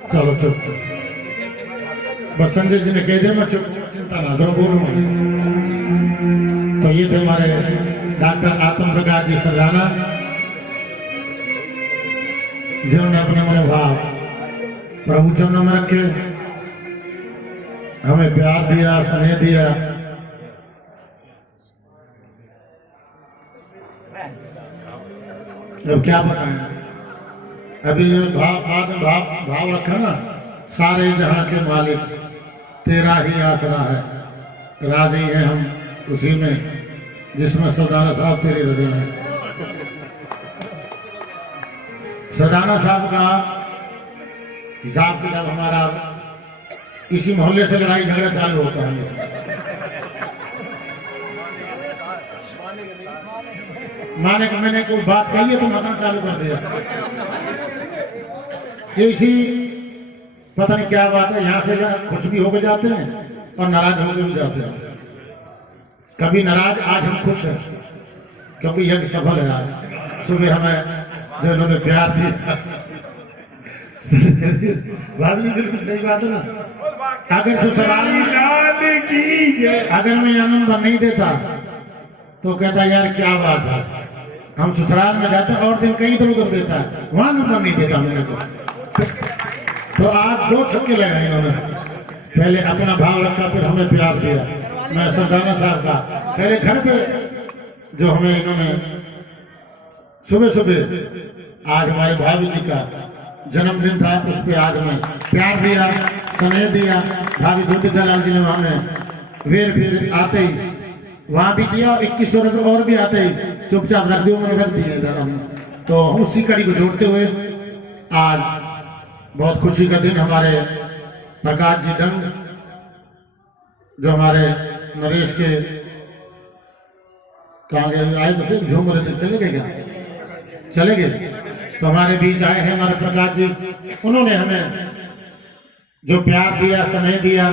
चलो चुप। बस संजय जी ने कह दिया मैं चुप, चिंता ना करो, बोलूँ। तो ये थे हमारे डॉक्टर आत्म प्रकाश जी सरदाना, जिन्होंने अपने मन भाव प्रभु चरणों में रखे, हमें प्यार दिया, स्नेह दिया। अब क्या बताएं, अभी भाव रखा ना, सारे जहां के मालिक तेरा ही आसरा है, राजी है हम उसी में जिसमें सरदाना साहब तेरे हृदय है। सरदाना साहब का हिसाब किताब हमारा इसी मोहल्ले से लड़ाई झगड़ा चालू होता है। माने कि मैंने कोई बात कही है तो मकान चालू कर दिया। इसी पता नहीं क्या बात है, यहाँ से खुश भी होकर जाते हैं और नाराज होकर भी जाते हैं। कभी नाराज, आज हम खुश हैं क्योंकि यज्ञ सफल है। आज सुबह हमें जो इन्होंने प्यार दिया, भाभी बिल्कुल सही बात है ना। अगर ससुराल अगर मैं यहाँ नंबर नहीं देता तो कहता यार क्या बात है, हम ससुराल में जाते हैं और दिन कहीं इधर उधर देता है, वहां नंबर नहीं देता मेरे को। तो आज 2 छक्के लगाए इन्होंने, पहले अपना भाव रखा फिर हमें प्यार दिया। मैं सरदाना साहब का पहले घर पे जो हमें इन्होंने सुबह सुबह, आज हमारे भाभी जी का जन्मदिन था, उस पर आज में प्यार दिया, स्नेह दिया। भाभी ज्योति दलाल जी ने हमें फिर आते ही वहां भी दिया और 2100 रुपये और भी आते ही चुपचाप रख दियो, मैंने रख दिए इधर हमने। तो उसी कड़ी को जोड़ते हुए आज बहुत खुशी का दिन, हमारे प्रकाश जी डंग जो हमारे नरेश के कहाँ गए, आए तो झूम रहे थे, चले गए क्या? चले गए। तो हमारे बीच आए हैं हमारे प्रकाश जी, उन्होंने हमें जो प्यार दिया, स्नेह दिया।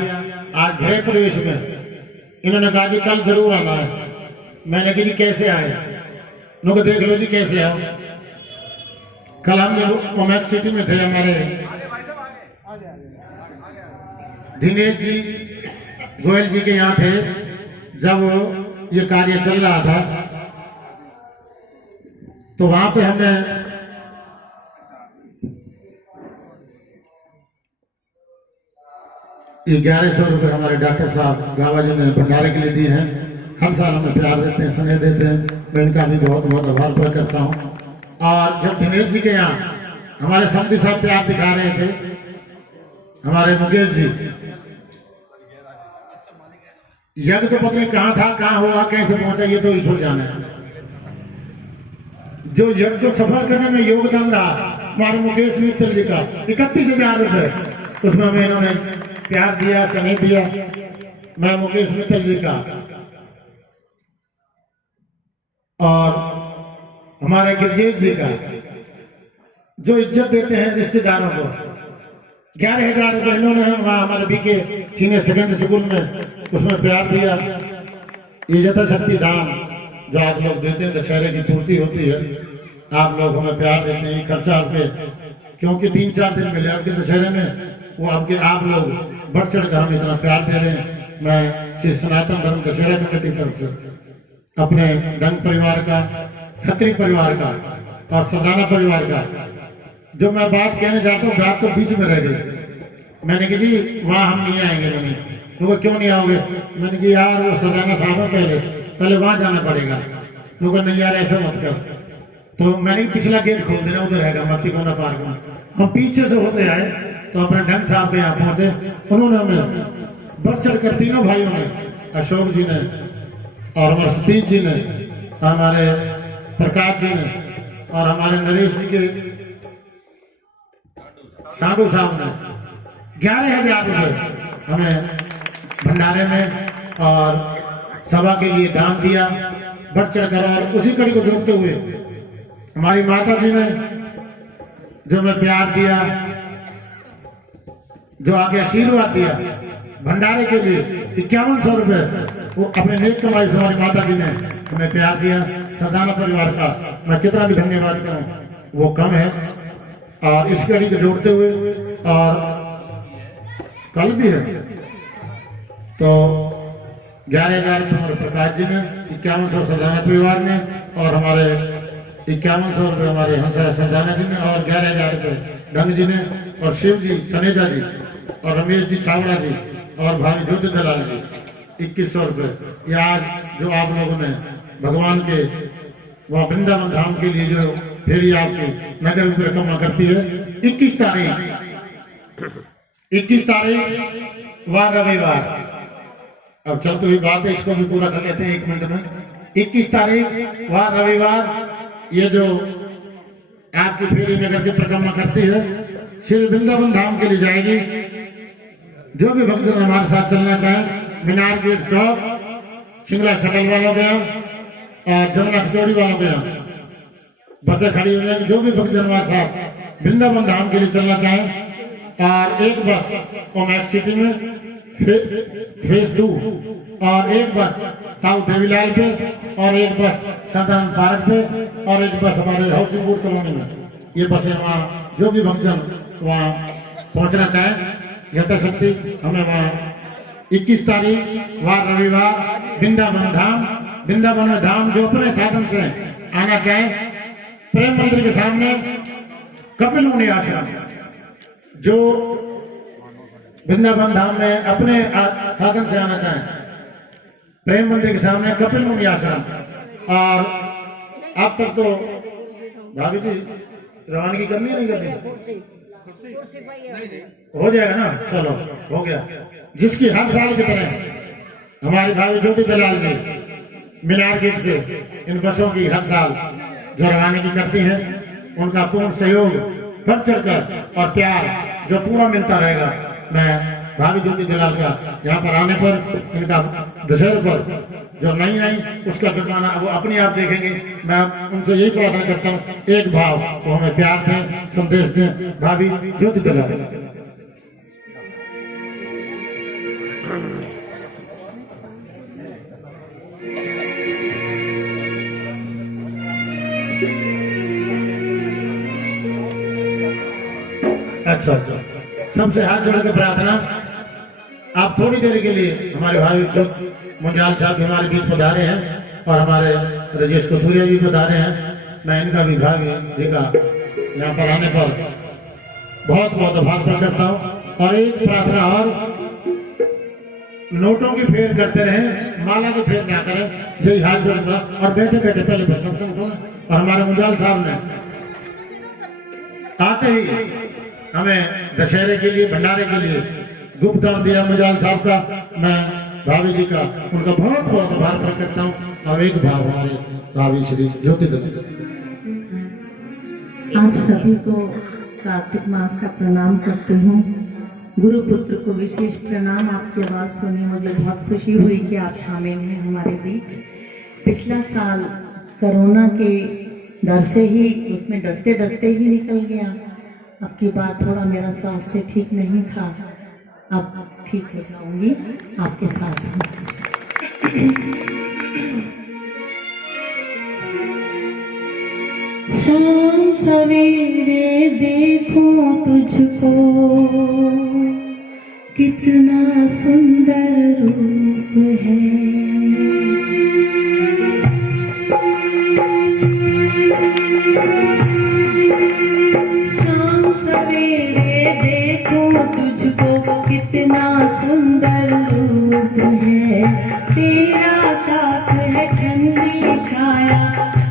आज गृह प्रवेश में इन्होंने कहा जी कल जरूर आना है। मैंने कहा जी कैसे आए? उन्होंने देख लो जी कैसे आओ। कल हम लोग ओमैक्स सिटी में थे, हमारे दिनेश जी गोयल जी के यहाँ थे जब ये कार्य चल रहा था। तो वहां पे हमें 1100 रुपये हमारे डॉक्टर साहब गावा जी ने भंडारे के लिए दिए हैं। हर साल हमें प्यार देते हैं, स्नेह देते हैं, मैं इनका भी बहुत बहुत आभार प्रकट करता हूँ। और जब दिनेश जी के यहाँ हमारे समधी साहब प्यार दिखा रहे थे, हमारे मुकेश जी, यज्ञ तो पता नहीं कहाँ था, कहाँ हुआ, कैसे पहुंचा, ये तो ईश्वर जाने। जो यज्ञ को सफल करने में योगदान रहा हमारे मुकेश मित्तल जी का 31,000 रुपये, उसमें हमें इन्होंने प्यार दिया, स्नेह दिया। मैं मुकेश मित्तल जी का और हमारे गिरजेश जी का जो इज्जत देते हैं रिश्तेदारों को, 11,000 रुपये इन्होंने वहाँ हमारे बीके सीनियर सेकेंडरी स्कूल में उसमें प्यार दिया। ये यथाशक्ति दान जो आप लोग देते हैं, दशहरे की पूर्ति होती है, आप लोग हमें प्यार देते हैं। खर्चा आपके, क्योंकि 3-4 दिन मिले आपके दशहरे में, वो आपके आप लोग बढ़ चढ़ कर हमें इतना प्यार दे रहे हैं। मैं श्री सनातन धर्म दशहरा कमेटी की तरफ से अपने डंग परिवार का, खत्री परिवार का और सरदाना परिवार का जो मैं बात कहने जाता हूँ, बात तो बीच में रह गई। मैंने कहा जी वहाँ हम नहीं आएंगे। मैंने तो क्यों नहीं आओगे? मैंने कहा यार वो सरदाना साहब है, पहले वहाँ जाना पड़ेगा। तो कहा नहीं यार ऐसा मत कर। तो मैंने पिछला गेट खोल देना, उधर रहेगा मत्ती कोना पार्क में। हम पीछे से होते आए तो अपने डंग साहब के यहाँ पहुंचे। उन्होंने हमें बढ़ चढ़ कर, तीनों भाइयों ने, अशोक जी ने और हमारे सतीश जी ने और हमारे प्रकाश जी ने और हमारे नरेश जी के साधु साहब ने 11,000 रुपये हमें भंडारे में और सभा के लिए दान दिया, बढ़ चढ़ कर। और उसी कड़ी को जोड़ते हुए हमारी माता जी ने जो हमें प्यार दिया, जो आगे आशीर्वाद दिया भंडारे के लिए 5100 रुपये, वो अपने नेक कमाई से हमारी माता जी ने हमें प्यार दिया। सरदाना परिवार का मैं कितना भी धन्यवाद करूं वो कम है। और इस कड़ी को जोड़ते हुए और कल भी है। तो 11,000 रुपये हमारे प्रकाश जी ने, 5100 सरदाना परिवार ने, और हमारे 5100 रुपये हमारे हंसराज सरदाना जी ने, और 11,000 रुपये ढंग जी ने, और शिव जी तनेजा जी, और रमेश जी छावड़ा जी, और भाई ज्योति दलाल जी 2100 रुपये। ये आज जो आप लोगों ने भगवान के वहाँ वृंदावन धाम के लिए जो फेरी आपकी नगर में परिक्रमा करती है, 21 तारीख वार रविवार। अब चलती हुई बात है, इसको भी पूरा कर लेते हैं 1 मिनट में। 21 तारीख वार रविवार ये जो आपकी फेरी नगर की परिक्रमा करती है, श्री वृंदावन धाम के लिए जाएगी। जो भी भक्तजन हमारे साथ चलना चाहे, मीनार गेट चौक, सिंगला शकल वालों के यहाँ और जमुना कचौड़ी वालों के यहाँ बसें खड़ी हो जाएंगी। जो भी भक्तजन हमारे साथ वृंदावन धाम के लिए चलना चाहे, और एक बस ओमैक्स सिटी में फेज 2, और एक बस ताऊ देवीलाल पे, और एक बस सदान पार्क पे, और एक बस हमारे हाउसिंग कॉलोनी में। ये बसें वहाँ जो भी भक्तजन वहाँ पहुँचना चाहे यथाशक्ति हमें वहाँ 21 तारीख वार रविवार वृंदावन धाम जो अपने साधन से आना चाहे, प्रेम मंदिर के सामने कपिल मुनि आश्रम, जो वृंदावन धाम में अपने साधन से आना चाहे, प्रेम मंदिर के सामने कपिल मुनि आश्रम। और अब तक तो भाभी जी रवानगी करनी नहीं करनी, हो जाएगा ना, चलो हो गया। जिसकी हर साल की तरह हमारी भाभी ज्योति दलाल जी मीनार गेट से इन बसों की हर साल जो रवानगी करती हैं, उनका पूर्ण सहयोग बढ़ चढ़कर और प्यार जो पूरा मिलता रहेगा। मैं भाभी ज्योति दलाल का यहाँ पर आने पर, इनका दशहरे पर जो नहीं आई उसका जुर्माना वो अपने आप देखेंगे। मैं उनसे यही प्रार्थना करता हूँ, एक भाव वो हमें प्यार दें, संदेश दें। भाभी ज्योति दलाल। अच्छा, सबसे हाथ जोड़ के प्रार्थना, आप थोड़ी देर के लिए हमारे भाई जो मुंजाल साहब हमारे बीच पधारे हैं, और हमारे राजेश कथूरिया भी पधारे हैं। मैं इनका भी भाभी जी का यहाँ पर आने पर बहुत बहुत आभार प्रकट करता हूँ। और एक प्रार्थना और, नोटों की फेर करते रहे, माला की फेर ना करें, यही हाथ जोड़। और बैठे बैठे पहले सत्संग सुने। और हमारे मुंजाल साहब ने आते ही हमें दशहरे के लिए, भंडारे के लिए गुप्त दान दिया मुंजाल साहब का। मैं भाभी जी का उनका बहुत बहुत आभार प्रकट करता हूँ। और एक भाव हमारे भाभी श्री ज्योति दलाल। आप सभी को कार्तिक मास का प्रणाम करती हूँ। गुरु पुत्र को विशेष प्रणाम। आपकी आवाज़ सुनी मुझे बहुत खुशी हुई कि आप शामिल हैं हमारे बीच। पिछला साल कोरोना के डर से ही, उसमें डरते डरते ही निकल गया। अब की बार थोड़ा मेरा स्वास्थ्य ठीक नहीं था, अब ठीक हो जाऊंगी आपके साथ हूँ। शाम सवेरे देखो तुझको, कितना सुंदर रूप है। शाम सवेरे देखो तुझको, कितना सुंदर रूप है। तेरा साथ है ठंडी छाया,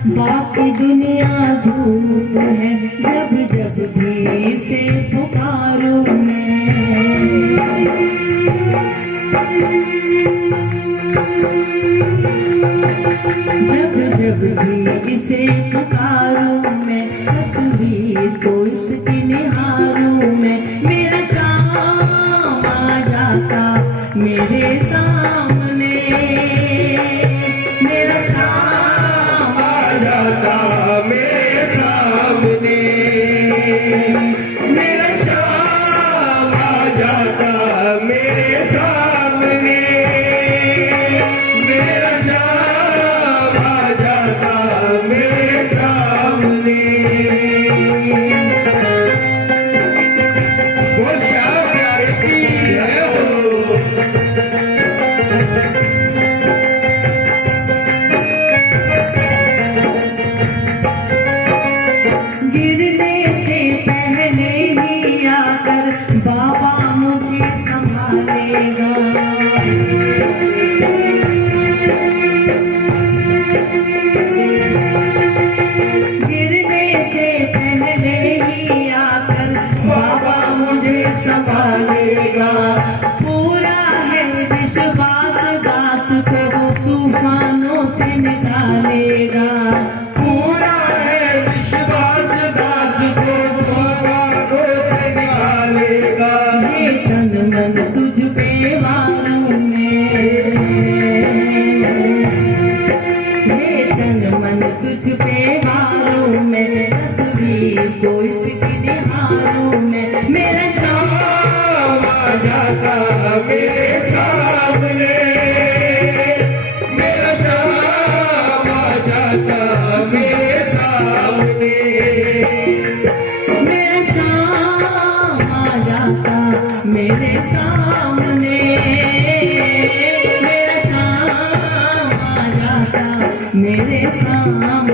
बाकी दुनिया धूप है। जब जब भी से पुकारूं मैं, जब जब भी इसे पुकारूं मैं, तस्वीर को इसकी निहारूं मैं। मेरा शाम आ जाता मेरे सामने, मेरा शाम आ जाता मेरे सामने, मेरा शाम आ जाता मेरे सामने, मेरा शाम आ जाता मेरे सामने। संभालेगा। पूरा है विश्वास दास को तूफानों से निकालेगा। पूरा है विश्वास दास को तूफानों से निकालेगा। ये तन मन तुझ पे वारों में, ये तन मन तुझ पे वारों में, तस्वीर को इसकी निहारों में। मेरा शाम आ जाता मेरे सामने, मेरा शाम आ जाता मेरे सामने। मेरा शाम आ जाता मेरे सामने, मेरा शाम आ जाता मेरे सामने।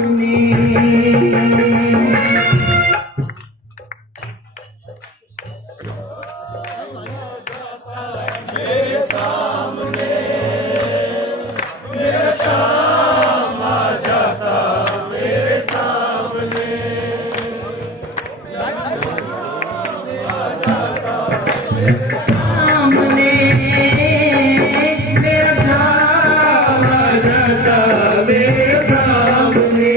सामने मेरा शाम आ जाता मेरे सामने।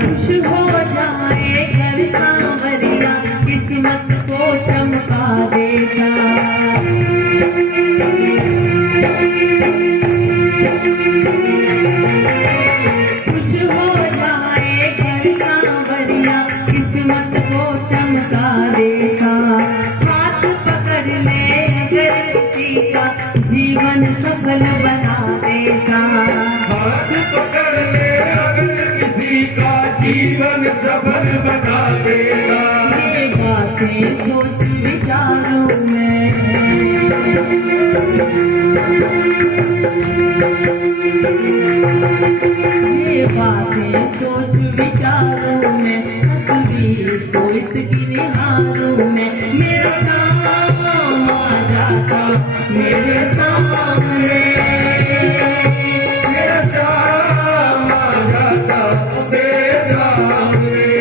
खुश हो जाए घर सांवरिया, किस्मत को चमका देगा। खुश हो जाए घर सांवरिया, किस्मत को चमका देगा। हाथ पकड़ ले अगर किसी का, जीवन सफल बना देगा। हाथ पकड़ ले अगर किसी का, जीवन सफल बना देगा। ये बातें सोच विचारों में, ये बातें सोच विचारों में, तस्वीर को इसकी निहारों में। मेरा शाम आ जाता मेरे सामने, मेरा शाम आ जाता मेरे सामने।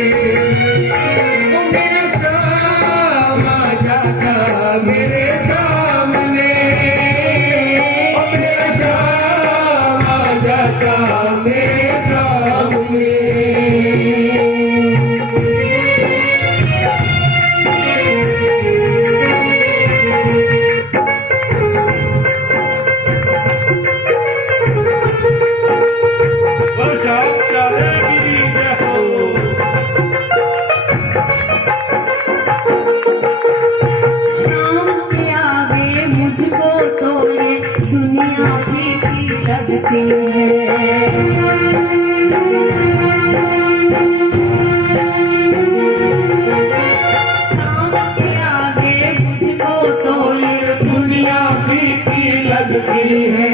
मेरा शाम आ जाता मेरे सामने। मेरा शाम आ जाता मेरे सामने। शाम के आगे मुझको तो ये दुनिया फीकी लगती है। शाम के आगे मुझको तो ये दुनिया फीकी लगती है।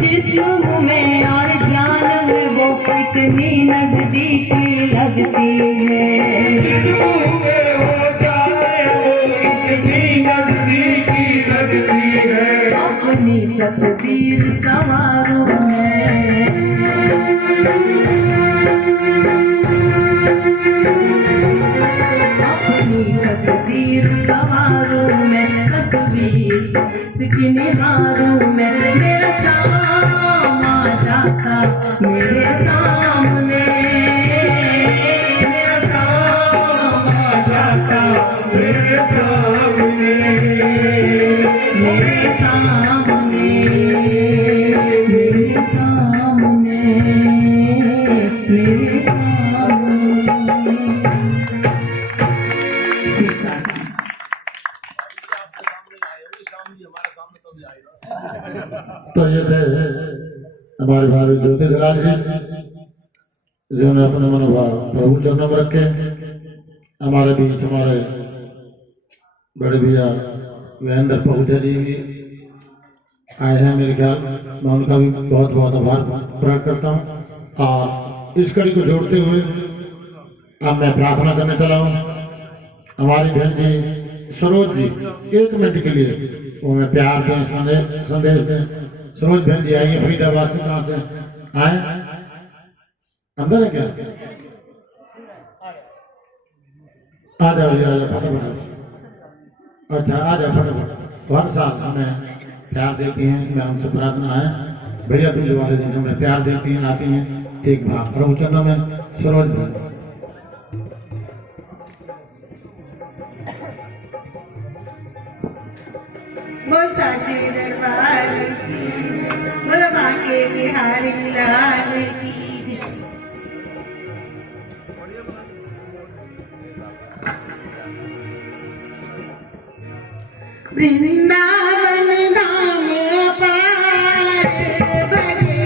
जिस्म में और जान में वो इतनी नजदीकी लगती है। में हो जाए वो इतनी नजदीकी लगती है। अपनी तकदीर सवारों में, अपनी तकदीर सवारों में, तस्वीर इसकी निहारों में। मेरा शाम आ जाता मेरे सामने, मेरा शाम आ जाता मेरे सामने। मेरे सामने, मेरे सामने, मेरे तो ये थे हमारे भाई ज्योति दलाल जी, जिन्होंने अपने मनोभाव प्रभु चरणों में रखे। हमारे बीच हमारे बड़े भैया वीरेंद्र पहुँचे जी भी आए हैं। मेरे ख्याल मैं उनका भी बहुत बहुत आभार प्रकट करता हूँ। और इस कड़ी को जोड़ते हुए अब मैं प्रार्थना करने चला हूँ। हमारी बहन जी सरोज जी 1 मिनट के लिए वो हमें प्यार दें, संदेश दें। सरोज बहन जी आइए, फरीदाबाद से। कहाँ से आए? अंदर है क्या? आ जाओ जी, आ जाओ फटाफट। अच्छा आ जाओ फटाफट। हर साल हमें प्यार देती हैं, मैं उनसे प्रार्थना है भैया दूज वाले दिन हमें प्यार देती हैं, आती हैं। एक भाव प्रवचनों में सरोज बहन। बोल साचे दरबार की, बोल बांके बिहारी लाल की जय। वृंदावन धाम पार बजे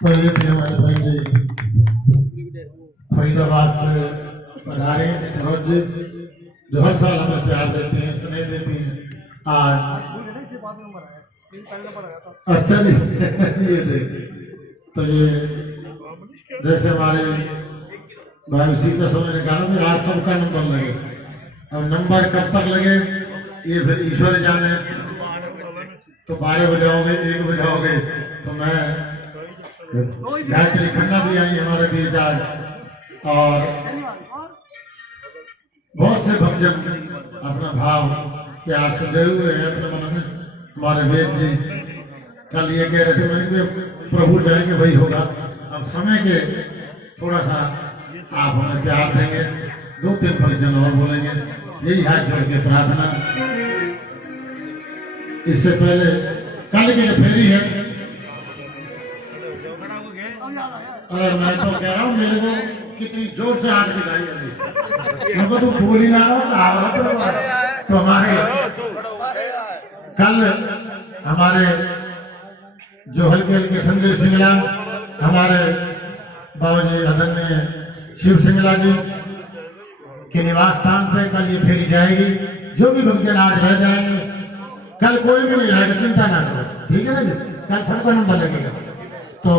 तो ये थे हमारे भाई जी फरीदाबाद से पधारे सरोज जी, जो हर साल हमें प्यार देते हैं, स्नेह देती हैं। आज अच्छा जी ये थे तो ये जैसे हमारे भाई सीता सोने ने कहा कि आज सबका नंबर लगे। अब नंबर कब तक लगे ये फिर ईश्वर जाने। तो 12 बजाओगे 1 बजाओगे तो मैं गायत्री खन्ना भी आई हमारे बीच आज, और बहुत से भक्तजन अपना भाव प्यार से गए हुए हैं अपने मन में। हमारे वेद जी कल ये कह रहे थे मैंने कि प्रभु जाएंगे वही होगा। अब समय के थोड़ा सा आप हमें प्यार देंगे, 2-3 भक्तजन और बोलेंगे, यही हाथ जोड़ के प्रार्थना। इससे पहले कल की जो फेरी है, अरे मैं तो कह रहा हूँ मेरे को कितनी जोर से हाथ दिखाई अभी, मेरे को तो बोल ही ना रहा तो हमारे कल हमारे जो हल्के हल्के संजय सिंगला, हमारे बाबूजी आदरणीय शिव सिंगला जी के निवास स्थान पे कल ये फेरी जाएगी। जो भी भक्तजन आज रह जाएंगे, कल कोई भी नहीं रहेगा, चिंता ना करो, ठीक है ना जी। कल सबका नंबर लगेगा। तो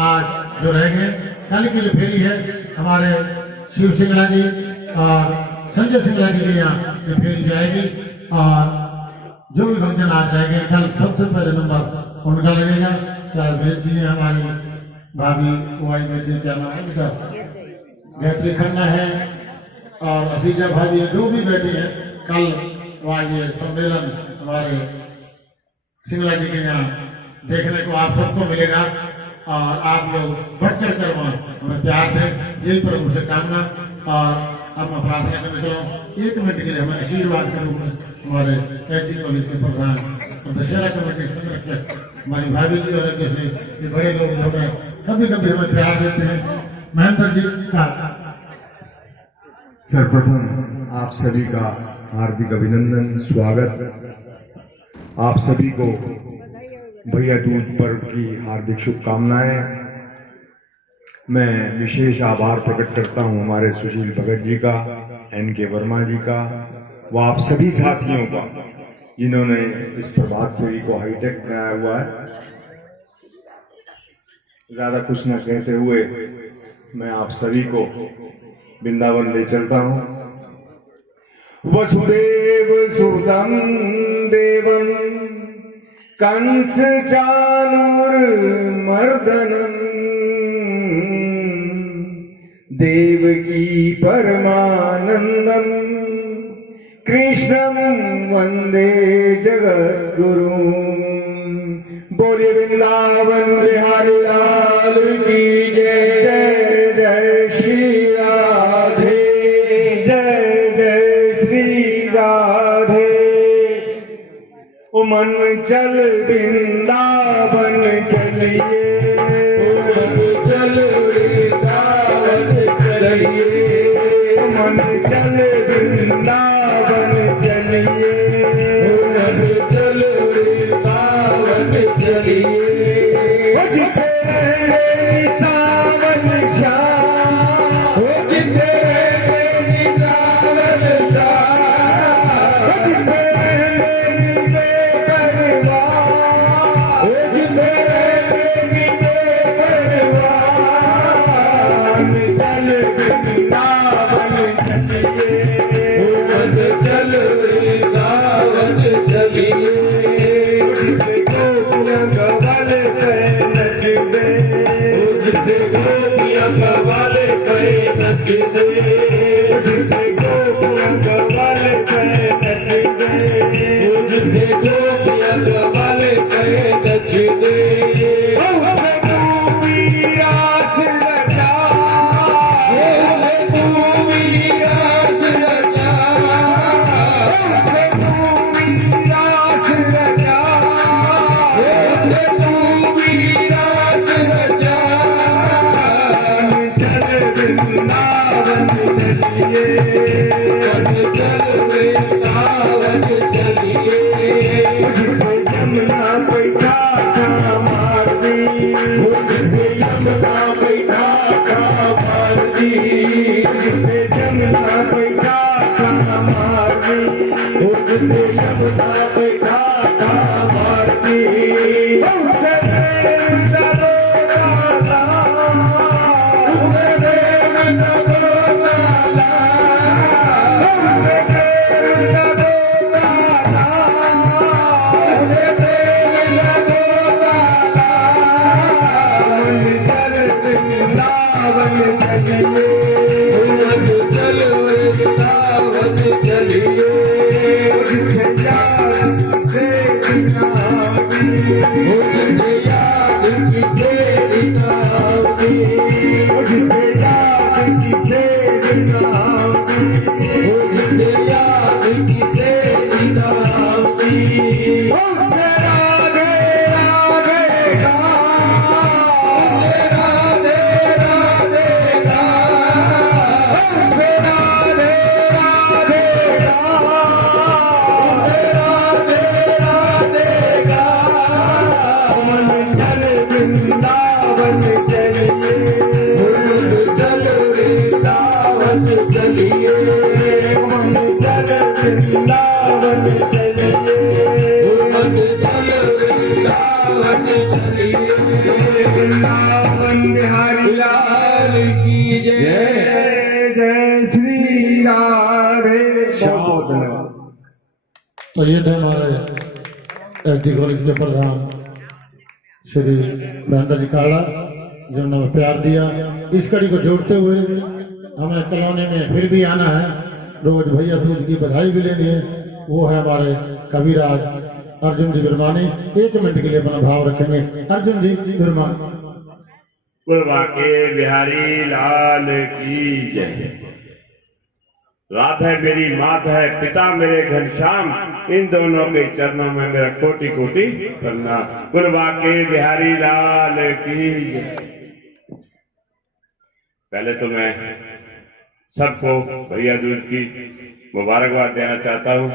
आज जो रह गए, कल की जो फेरी है हमारे शिव सिंगला जी और संजय सिंगला जी के यहाँ ये फेरी जाएगी। और जो भी भक्तजन आज रह गए, कल सबसे पहले नंबर उनका लगेगा। चाहे वेद जी है, हमारी भाभी कुमारी वेद जी, क्या नाम है उनका, गायत्री खन्ना है, और असीजा भाभी है, जो भी बैठी है, कल वहाँ ये सम्मेलन हमारे सिंगला जी के यहाँ देखने को आप सबको मिलेगा। और आप लोग बढ़ चढ़ कर वहाँ हमें प्यार दें, यही प्रभु से कामना। और अब मैं प्रार्थना करने चला हूँ। 1 मिनट के लिए हमें आशीर्वाद के रूप में हमारे एचडी कॉलेज के प्रधान और दशहरा कमेटी संरक्षक हमारी भाभी जी और जैसे ये बड़े लोग जो हैं कभी कभी हमें प्यार देते हैं, महेंद्र जी का सर्वप्रथम आप सभी का हार्दिक अभिनंदन, स्वागत। आप सभी को भैया दूज पर्व की हार्दिक शुभकामनाएं। मैं विशेष आभार प्रकट करता हूं हमारे सुशील भगत जी का, NK वर्मा जी का, व आप सभी साथियों का जिन्होंने इस प्रभात फेरी को हाईटेक बनाया हुआ है। ज्यादा कुछ न कहते हुए मैं आप सभी को वृंदावन ले चलता हूं। वसुदेव सुतम देवम कंस चाणूरमर्दनम देवकी परमानंदम कृष्णं वंदे जगद्गुरुं। बोलिए वृंदावन बिहारी लाल की जय। जय जय श्री राधे, जय जय श्री राधे। ओ मन चल वृंदावन चलिए, चल वृंदावन चलिए। मन चल वृंदावन चलिए, चल वृंदावन चलिए। जिथे रहे सावन शाह, जिथे रहे सावन शाह, जिथे तो ये थे हमारे एचडी कॉलेज के प्रधान श्री महेंद्र जी काड़ा, जिन्होंने हमें प्यार दिया। इस कड़ी को जोड़ते हुए हमें कॉलोनी में फिर भी आना है, रोज भैया दूज की बधाई भी लेनी है। वो है हमारे कविराज अर्जुन जी बिरमानी। 1 मिनट के लिए अपना भाव रखेंगे। अर्जुन जी बिरमानी। कुल वाके बिहारी लाल की जय। रात है मेरी मात है, पिता मेरे घनश्याम, इन दोनों के चरणों में मेरा कोटि कोटि प्रणाम। गुरबा के बिहारी लाल की जय। पहले तो मैं सबको भैया दूज की मुबारकबाद देना चाहता हूँ।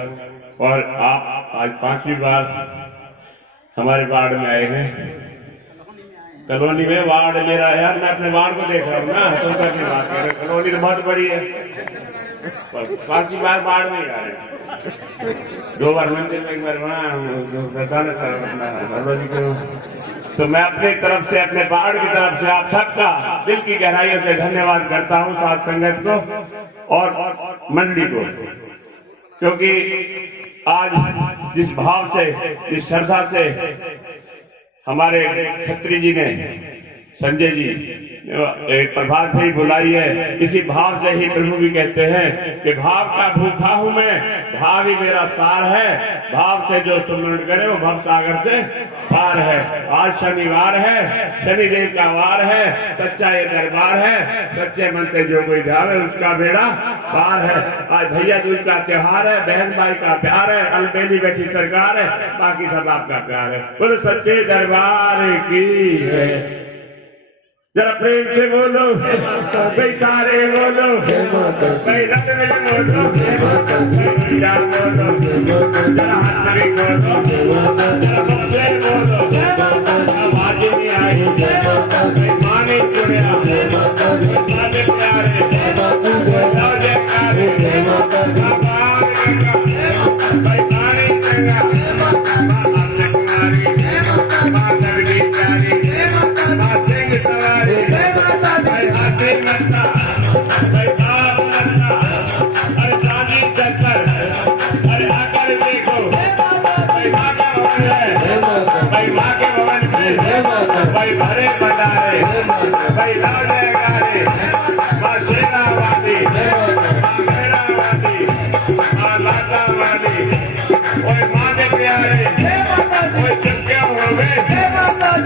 और आप आज 5वीं बार हमारे वार्ड में आए हैं, कॉलोनी में। वार्ड मेरा यार, मैं अपने वार्ड को देख रहा हूँ ना, तो क्या बात कर रहे, कॉलोनी तो बहुत बड़ी है, पर 5वीं बार वार्ड में ही आ रहे हैं। 2 बार मंदिर में, एक बार वहाँ। तो मैं अपनी तरफ से, अपने वार्ड की तरफ से आप सबका दिल की गहराइयों से धन्यवाद करता हूँ, साथ संगत को और मंडली को, क्योंकि आज जिस भाव से, जिस श्रद्धा से हमारे खत्री जी ने, संजय जी प्रभात भी बुलाई है, इसी भाव से ही प्रभु भी कहते हैं कि भाव का भूखा हूं मैं, भाव ही मेरा सार है, भाव से जो सुमरण करे वो भव सागर से पार है। आज शनिवार है, शनिदेव का वार है, सच्चा ये दरबार है, सच्चे मन से जो कोई ध्यान है उसका बेड़ा पार है। आज भैया दूज का त्योहार है, बहन भाई का प्यार है, अलबेली बैठी सरकार है, बाकी सब आपका प्यार है। बोलो सच्चे दरबार की है। जरा प्रेम से बोलो, भाई सारे बोलो, भाई रट में बोलो, भाई जा बोलो, जरा हाथ में बोलो, जरा मुझसे बोलो, आवाज नहीं आई, भाई माँ ने सुनया, माँ ने प्यारे, लव जे प्यारे, भाई माँ ने चंगा, माँ आपने कुमारी, माँ नगरी प्यारी, माँ सिंह सवारी, भाई हाथी नन्ना, भाई बाप नन्ना, अरे चांदी चक्कर, अरे आकर देखो, भाई माँ का भवन है, भाई माँ के भवन में, भाई भरे भंडारे, भाई लाल जयकारे, माँ शेरा वाली, माँ मेरा वाली, माँ लाटा वाली, ओए माँ के प्यारे, ओए चुपके हो गए,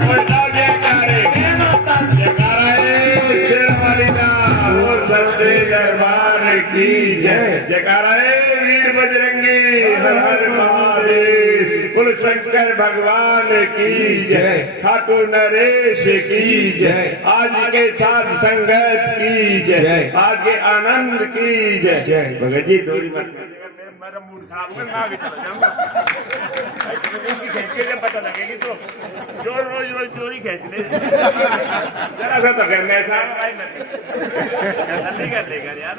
ओए लाल जयकारे, दरबार की जय। जयकारा है वीर बजरंगी, हर हर महादेव, कुल शंकर भगवान की जय, ठाकुर नरेश की जय, आज के साथ संगत की जय, आज के आनंद की जय। जय भगत जी डोरी मत, मेरा मूड खराब हो गया, मैं आगे चला जाऊंगा, खींच के पता लगेगी तो जो रोज रोज चोरी खींच ले, जरा सा तो घर में ऐसा जल्दी कर लेगा यार।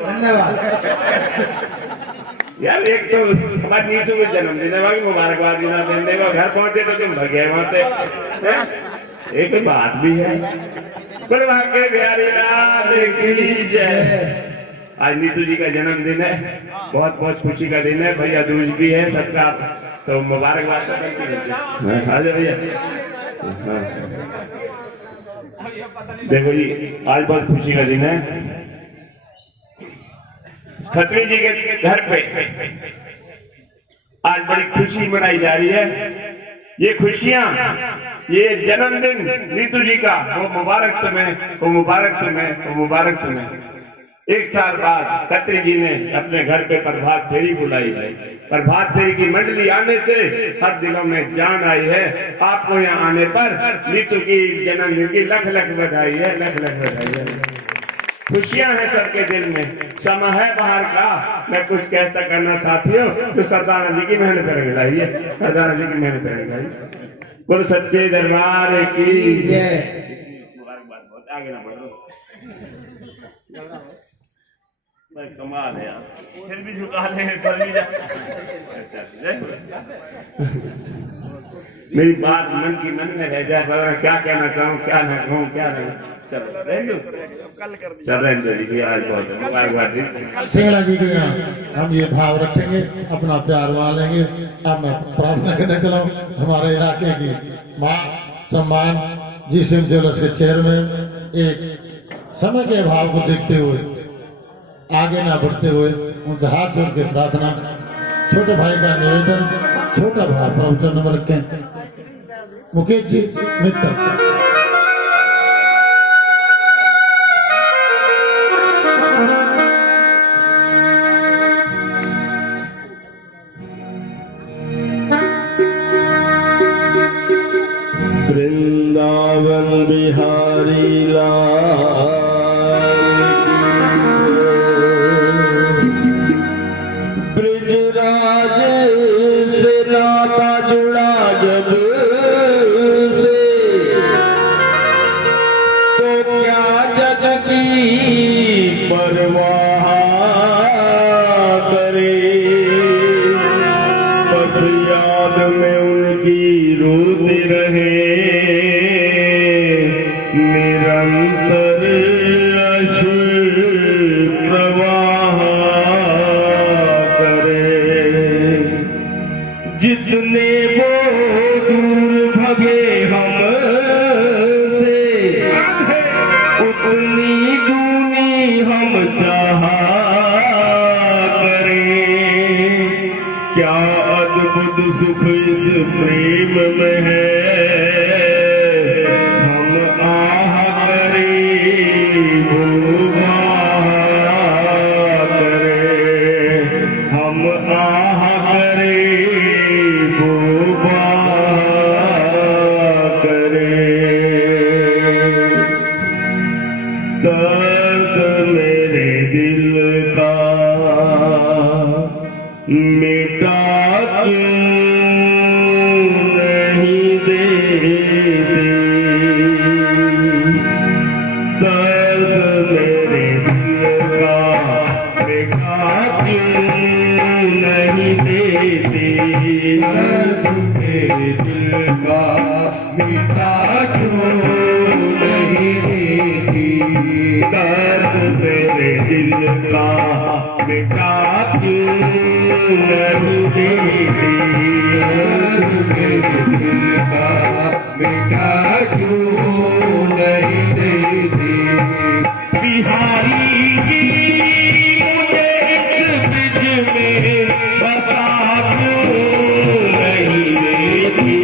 धन्यवाद यार। एक तो हमारी नीतू को जन्मदिन है, बाकी मुबारकबाद भी ना देने को, घर पहुंचे तो तुम भगे वहां, एक बात भी है। गुरबा के बिहारी लाल की जय। आज नीतू जी का जन्मदिन है, बहुत बहुत खुशी का दिन है, भैया दूज भी है सबका, तो मुबारकबाद तो बनती है। आ जाओ भैया। देखो जी, आज बहुत खुशी का दिन है। खत्री जी के घर पे आज बड़ी खुशी मनाई जा रही है। ये खुशियां, ये जन्मदिन नीतू जी का, वो मुबारक तुम्हें, वो मुबारक तुम्हें, वो मुबारक तुम्हें। 1 साल बाद खत्री जी ने अपने घर पे प्रभात फेरी बुलाई है। प्रभात फेरी की मंडली आने से हर दिलों में जान आई है। आपको यहाँ आने पर नीतू की जन्मदिन की लख लख बधाई है, लख लख बधाई है। खुशियां हैं सबके दिल में, समय है बाहर का। मैं कुछ कहता करना साथियों, तो सरदार जी की मेहनत रंग लाई है, सरदार जी की मेहनत रंग लाई। बोलो सच्चे दरबार की जय। मुबारकबाद, बहुत आगे ना बढ़ो, कमाल है यार, फिर भी झुका ले, फिर भी जा। मेरी बात मन की मन में रह जाए, पता क्या कहना चाहूँ, क्या ना कहूँ, क्या नहीं। चलो रेंजो, चल रेंजो जी आज बहुत मुबारकबाद। सेना जी के यहाँ हम ये भाव रखेंगे, अपना प्यार वहाँ लेंगे। अब मैं प्रार्थना करने चला हूँ हमारे इलाके की माँ सम्मान जी सिंह ज्वेलर्स के चेयरमैन, एक समय के अभाव को देखते हुए आगे ना बढ़ते हुए उनसे हाथ जोड़ के प्रार्थना, छोटे भाई का निवेदन, छोटा भाई प्रवचन नंबर रखें। मुकेश जी मित्र। चाहा करें, क्या अद्भुत सुख इस प्रेम में है। हम आह करें वो बाह करें, हम आह करें वो बाह करें। दर्द मेरे दिल का मिटा क्यों नहीं देते। दर्द मेरे दिल का मिटा क्यों नहीं देते। दर्द मेरे दिल का मिटा क्यों नहीं देती। दर्द मेरे दिल का मिटा क्यों नहीं देती। दर्द मेरे दिल का मिटा क्यों नहीं देती। बिहारी जी मुझे इस ब्रिज में बसा क्यों नहीं देती।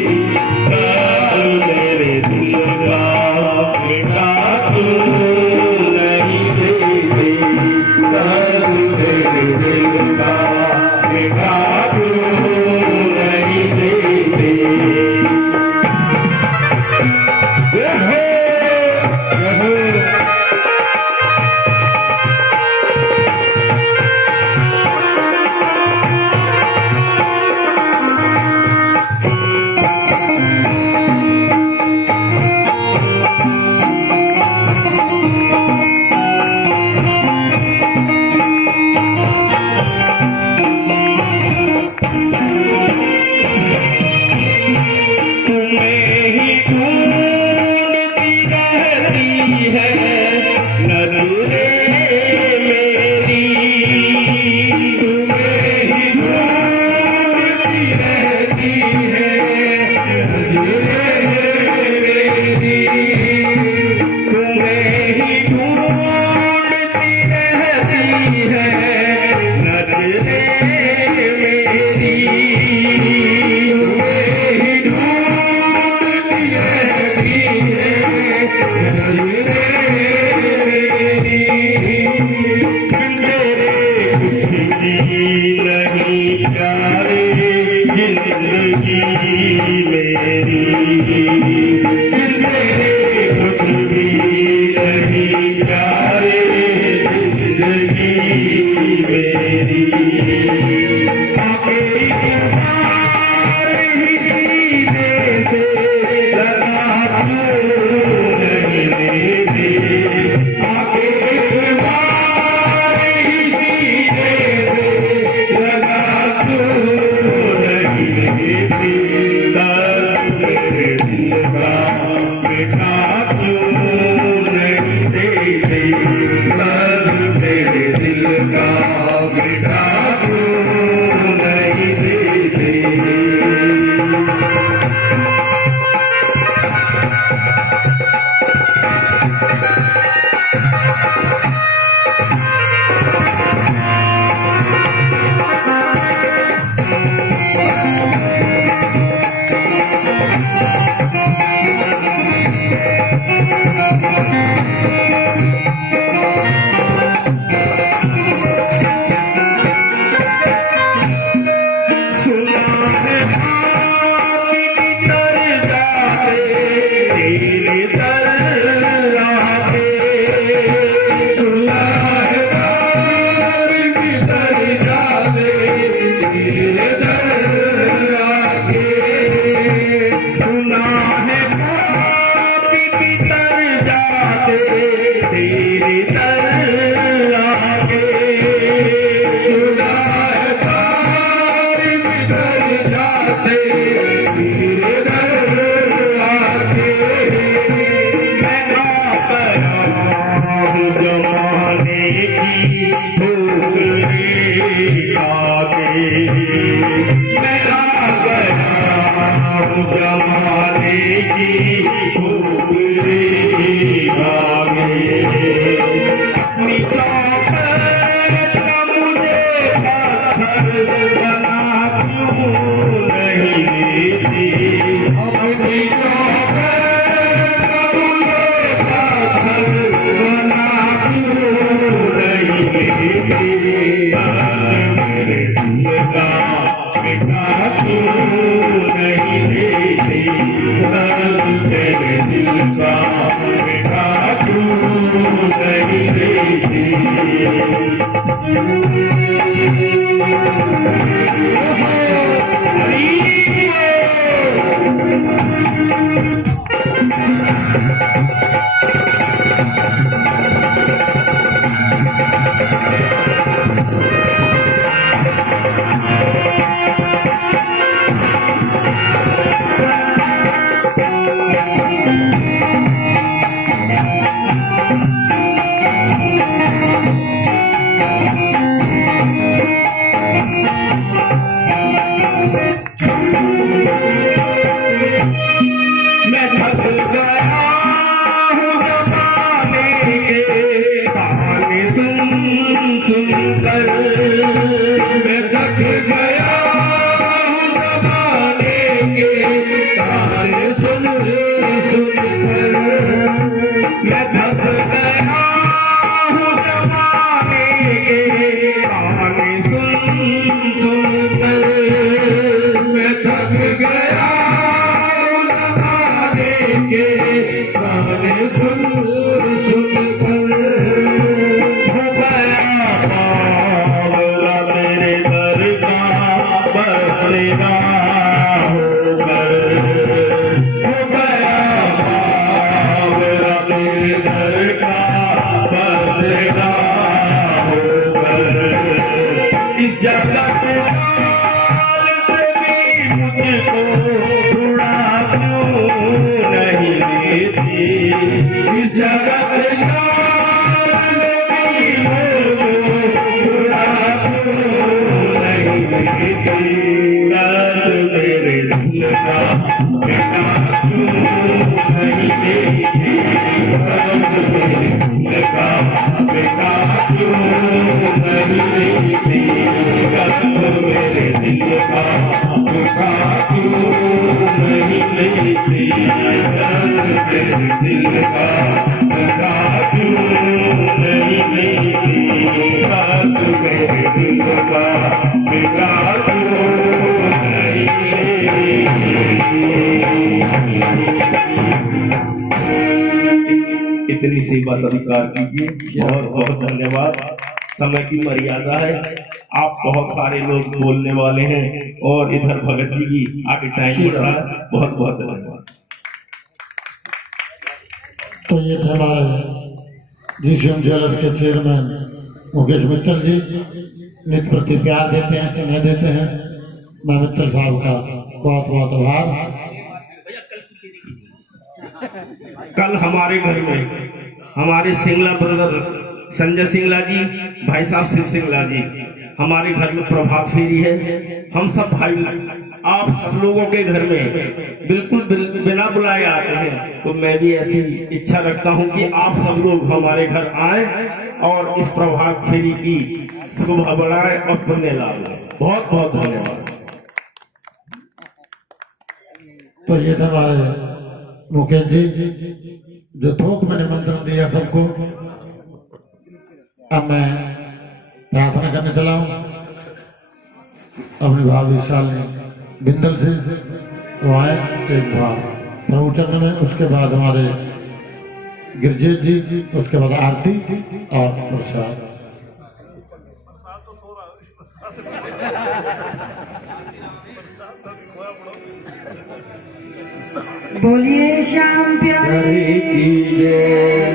दर्द मेरे दिल का मिटा क्यों नहीं देती। दर्द मेरे दिल का मिटा क्यों नहीं देती। तुम्हें ही ढूंढती रहती है नजरें मेरी। तुम्हें ही ढूंढती रहती है नजरें मेरी। तुम्हें ही ढूंढती रहती है नजरें मेरी। नहीं प्यारे जिंदगी मेरी। कुछ भी नहीं प्यारे जिंदगी मेरी। आखिरी बार ही सीने से लगा क्यों नहीं देते। आखिरी बार ही सीने से लगा क्यों नहीं देते। दर्द मेरे दिल का मिटा क्यों नहीं देते। दर्द मेरे दिल का मिटा क्यों नहीं देते। सुना है आप भीतर जाते तेरे दर आते। सुना है आप भीतर जाते तेरे दर आते। सुना है आप भीतर जाते तेरे दर आते। सुना है आप भीतर जाते तेरे दर आते। मैं जमाने की ठोकरें खाके। मैं जमाने की ठोकरें खाके। अपनी चौक मैं थक गया हूँ जमाने के गाने सुन सुन कर। मैं थक गया हूँ जमाने के गाने सुन सुन कर। मैं थक गया हूँ जमाने के गाने सुन सुन कर। मैं थक गया के गाने सुन सुन कर। हो गया बावला तेरे घर का बसेरा होकर। हो गया बावला तेरे घर का बसेरा होकर। इस जगत से भी मुझको थोड़ा नहीं देती। इस जगत नहीं देती। मेरे दिल का नहीं देती। मेरे दिल का बेटा क्यों नहीं देती। मेरे दिल का बेटा क्यों नहीं लेती। दिल का बेटा क्यों नहीं लेती। मेरे दिल का बेटा क्यों नहीं लेती। इतनी सेवा स्वीकार कीजिए। बहुत बहुत धन्यवाद। समय की मर्यादा है। आप बहुत सारे लोग बोलने वाले हैं और इधर भगत जी की आगे टाइम बढ़ रहा है। बहुत बहुत धन्यवाद। तो ये थे हमारे जीसीएम ज्वेलर्स के चेयरमैन मुकेश मित्तल जी। नित प्रति प्यार देते हैं, स्नेह देते हैं। मैं मित्तल साहब का बहुत बहुत आभार। कल हमारे घर में हमारे सिंगला ब्रदर्स संजय सिंगला जी, भाई साहब शिव सिंगला जी, हमारे घर में प्रभात फेरी है। हम सब भाई आप सब लोगों के घर में बिल्कुल बिना बुलाए आते हैं। तो मैं भी ऐसी इच्छा रखता हूं कि आप सब लोग हमारे घर आए और इस प्रभात फेरी की शोभा बढ़ाए और पुण्य लाभ लें। बहुत बहुत धन्यवाद। तो ये थे हमारे मुकेश जी जो थोक में निमंत्रण दिया सबको। अब मैं प्रार्थना करने चला हूँ अपनी भाभी शालिनी बिंदल से। तो आए एक बार प्रभु चरण में, उसके बाद हमारे गिरजेश जी, उसके बाद आरती और प्रसाद। बोलिए श्याम प्यारे की जय।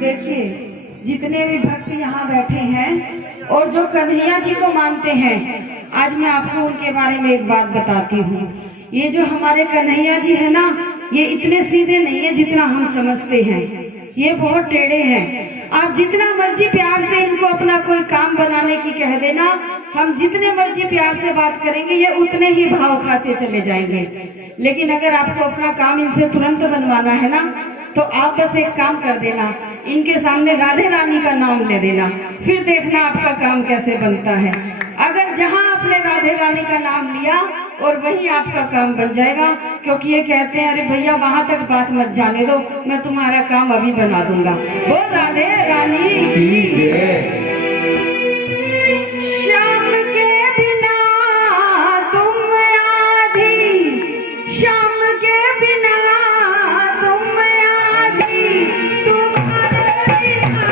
देखिए, जितने भी भक्त यहाँ बैठे हैं और जो कन्हैया जी को मानते हैं, आज मैं आपको उनके बारे में एक बात बताती हूँ। ये जो हमारे कन्हैया जी है ना, ये इतने सीधे नहीं है जितना हम समझते हैं। ये बहुत टेढ़े हैं। आप जितना मर्जी प्यार से इनको अपना कोई काम बनाने की कह देना, हम जितने मर्जी प्यार से बात करेंगे ये उतने ही भाव खाते चले जाएंगे। लेकिन अगर आपको अपना काम इनसे तुरंत बनवाना है ना, तो आप बस एक काम कर देना, इनके सामने राधे रानी का नाम ले देना, फिर देखना आपका काम कैसे बनता है। अगर जहां आपने राधे रानी का नाम लिया और वही आपका काम बन जाएगा, क्योंकि ये कहते हैं अरे भैया वहां तक बात मत जाने दो, मैं तुम्हारा काम अभी बना दूंगा। वो राधे रानी की जय। श्याम के बिना तुम आधी, श्याम के बिना तुम आधी, तुम्हारे बिना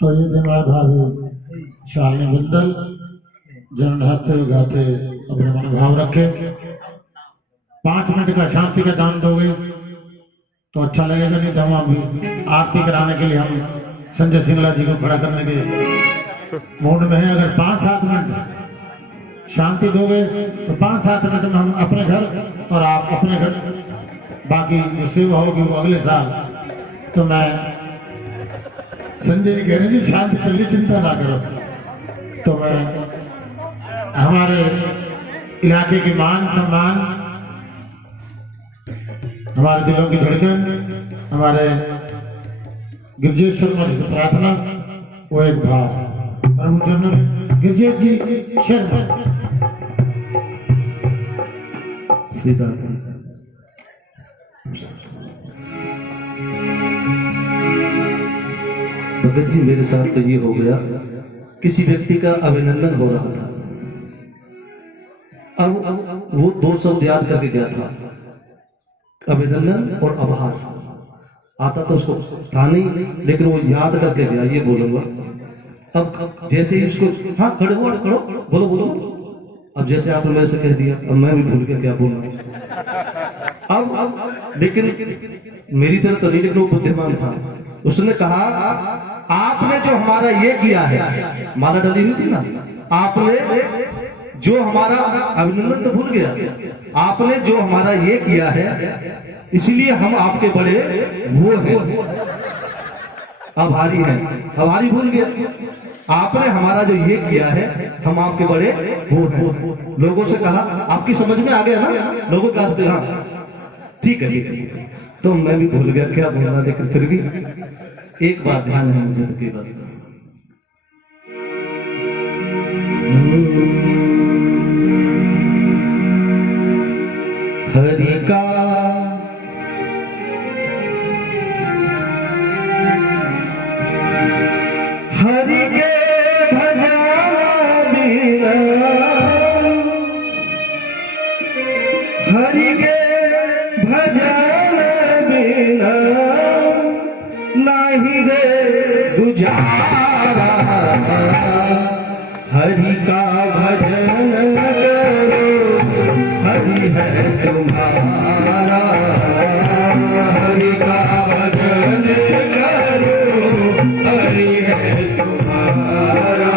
तो ये थे हमारे भाभी शालिनी बिंदल जिन्होंने हंसते हुए गाते अपने मनोभाव रखे। 5 मिनट का शांति का दान दोगे तो अच्छा लगेगा, नहीं तो हम अभी आरती कराने के लिए हम संजय सिंगला जी को खड़ा करने के मूड में है। अगर 5-7 मिनट शांति दोगे तो 5-7 मिनट में हम अपने घर और आप अपने घर, बाकी जो सेवा होगी वो अगले साल। तो मैं संजय जी कह रहे जी शांति चलिए, चिंता ना करो। तो मैं हमारे इलाके की मान सम्मान, हमारे दिलों की धड़कन, हमारे गिरजेश्वर से प्रार्थना, वो एक भाव प्रभु चरणों में गिरजेश जी शर्मा। भगत जी मेरे साथ तो ये हो गया, किसी व्यक्ति का अभिनंदन हो रहा था, अब वो दो शब्द याद करके गया था, अभिनंदन और आभार। आता तो उसको था नहीं, लेकिन वो याद करके गया, ये बोलूंगा। अब जैसे ही उसको, हाँ खड़े हो, खड़ो, बोलो बोलो। अब जैसे आपने मेरे से कह दिया, अब मैं भी भूल गया क्या बोलना। अब लेकिन मेरी तरह तो नहीं, लेकिन वो बुद्धिमान था। उसने कहा, आपने जो हमारा ये किया है, माला डाली हुई थी ना, आपने जो हमारा, अभिनंदन तो भूल गया, आपने जो हमारा ये किया है, इसलिए हम आपके बड़े वो हैं, आभारी हैं। आभारी भूल गया, आपने हमारा जो ये किया है, हम आपके बड़े वो हैं। लोगों से कहा, आपकी समझ में आ गया ना? लोगों का हाँ ठीक है ठीक है। तो मैं भी भूल गया क्या बोलना, लेकिन फिर भी एक बात ध्यान है मुझे, तो की बात हरि का हरि के भजन बिना, हरि के भजन बिना नहीं रे गुजारा। हरि का भजन करो, हरि है तुम्हारा। हरि का भजन करो, हरि है तुम्हारा।